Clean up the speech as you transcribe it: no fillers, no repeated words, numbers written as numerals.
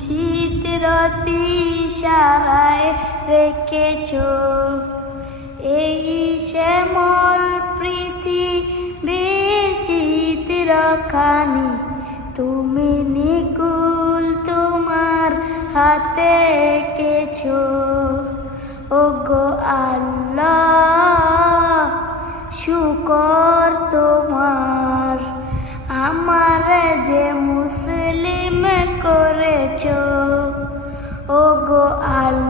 চিত্রতি সারায় রেখেছ এই শ্যামল পৃথিবীর চিত্রখানি তুমি নিকুল তোমার হাতে এঁকেছ ওগো আল্লাহ শুকর তোমার আমার যে মুসলিম করেছ ওগো আল্লাহ